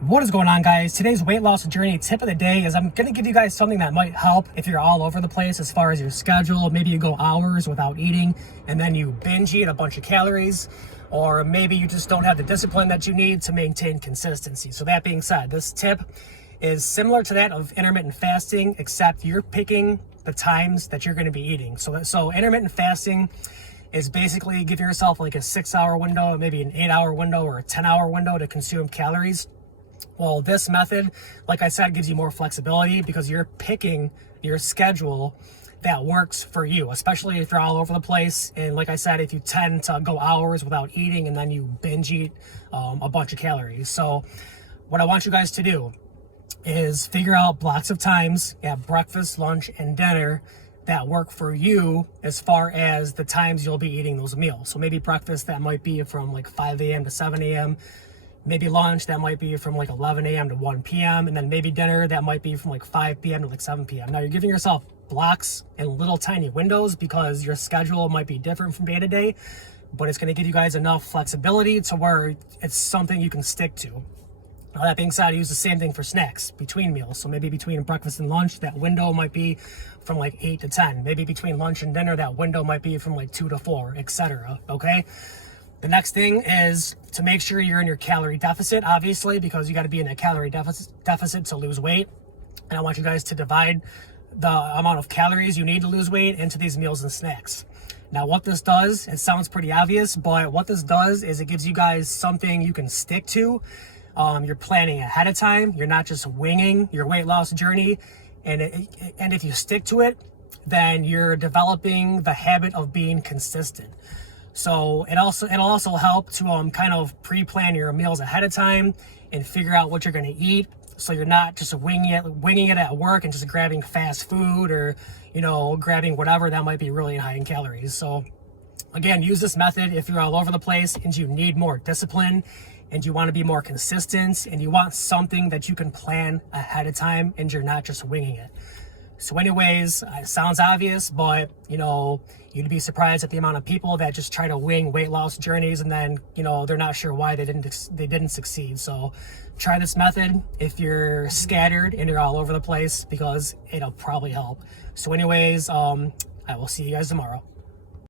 What is going on, guys? Today's weight loss journey tip of the day is I'm going to give you guys something that might help if you're all over the place as far as your schedule. Maybe you go hours without eating and then you binge eat a bunch of calories, or maybe you just don't have the discipline that you need to maintain consistency. So that being said, this tip is similar to that of intermittent fasting, except you're picking the times that you're going to be eating. So intermittent fasting is basically give yourself like a 6-hour window, maybe an 8-hour window or a 10-hour window to consume calories. Well, this method, like I said, gives you more flexibility because you're picking your schedule that works for you, especially if you're all over the place. And like I said, if you tend to go hours without eating and then you binge eat a bunch of calories. So what I want you guys to do is figure out blocks of times at breakfast, lunch, and dinner that work for you as far as the times you'll be eating those meals. So maybe breakfast, that might be from like 5 a.m. to 7 a.m. Maybe lunch, that might be from like 11 a.m. to 1 p.m. And then maybe dinner, that might be from like 5 p.m. to like 7 p.m. Now you're giving yourself blocks and little tiny windows because your schedule might be different from day to day, but it's going to give you guys enough flexibility to where it's something you can stick to. Now, that being said, I use the same thing for snacks between meals. So maybe between breakfast and lunch, that window might be from like 8 to 10. Maybe between lunch and dinner, that window might be from like 2 to 4, etc. Okay? The next thing is to make sure you're in your calorie deficit, obviously, because you got to be in a calorie deficit to lose weight. And I want you guys to divide the amount of calories you need to lose weight into these meals and snacks. Now, what this does, it sounds pretty obvious, but what this does is it gives you guys something you can stick to. You're planning ahead of time. You're not just winging your weight loss journey. And if you stick to it, then you're developing the habit of being consistent. So it'll also help to kind of pre-plan your meals ahead of time and figure out what you're going to eat. So you're not just winging it at work and just grabbing fast food or, grabbing whatever that might be really high in calories. So again, use this method if you're all over the place and you need more discipline and you want to be more consistent and you want something that you can plan ahead of time and you're not just winging it. So anyways, it sounds obvious, but, you'd be surprised at the amount of people that just try to wing weight loss journeys and then, they're not sure why they didn't succeed. So try this method if you're scattered and you're all over the place because it'll probably help. So anyways, I will see you guys tomorrow.